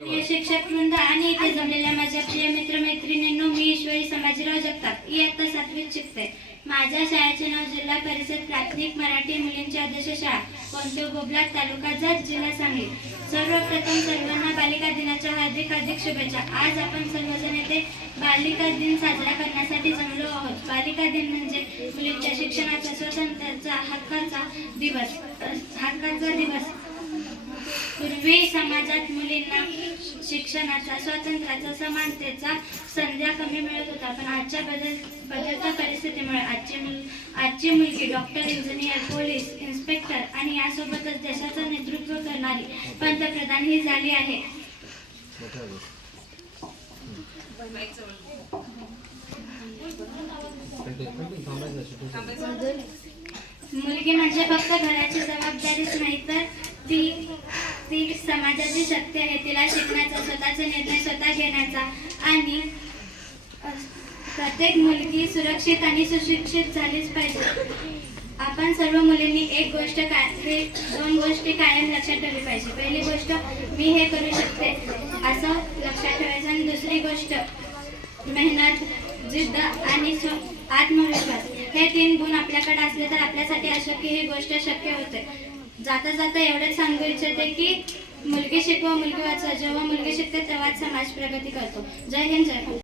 प्रिय शिक्षक वृंद आणि इथे जमलेल्या माझ्या प्रिय मित्रमैत्रिणींनो, मी ईश्वरी संभाजीराव जगताप, इयत्ता 7वीत शिकते. माझ्या शाळेचे नाव जिल्हा परिषद प्राथमिक मराठी मुलींची आदर्श शाळा, कोणते बोबलाद, तालुका जत, जिल्हा सांगली. सर्वप्रथम सर्वांना बालिका दिनाच्या हार्दिक शुभेच्छा. आज आपण सर्वजण येथे बालिका दिन साजरा करण्यासाठी जमलो आहोत. बालिका दिन म्हणजे मुलींच्या शिक्षणाचा, स्वातंत्र्याचा, हक्काचा दिवस. पूर्वी समाजात मुलींना शिक्षणाचा, स्वातंत्र्याचा, समानतेचा संध्या कमी मिळत होता, पण आजच्या बदलत्या परिस्थितीमुळे आजची मुलगी डॉक्टर, इंजिनियर, पोलीस, इन्स्पेक्टर आणि यासोबतच देशाचं नेतृत्व करणारी पंतप्रधान ही झाली आहे. मुलगी म्हणजे फक्त घराची जबाबदारीच नाही, तर ती समाजाची शक्ती आहे. तिला शिकण्याचा, स्वतःचे निर्णय स्वतः घेण्याचा आणि प्रत्येक मुलगी सुरक्षित आणि सुशिक्षित झालीच पाहिजे. आपण सर्व मुलींनी दोन गोष्टी कायम लक्षात ठेवली पाहिजे. पहिली गोष्ट, मी हे करू शकते असं लक्षात ठेवायचं, आणि दुसरी गोष्ट मेहनत, जिद्द आणि आत्मविश्वास. हे 3 गुण आपल्याकडे असले तर आपल्यासाठी अशक्य ही गोष्ट शक्य होते. जाता जाता एवढेच सांगू इच्छिते की मुलगी शिकवा, मुलगी वाचवा. जेव्हा मुलगी शिकते तेव्हाच समाज प्रगती करतो. जय हिंद, जय भारत.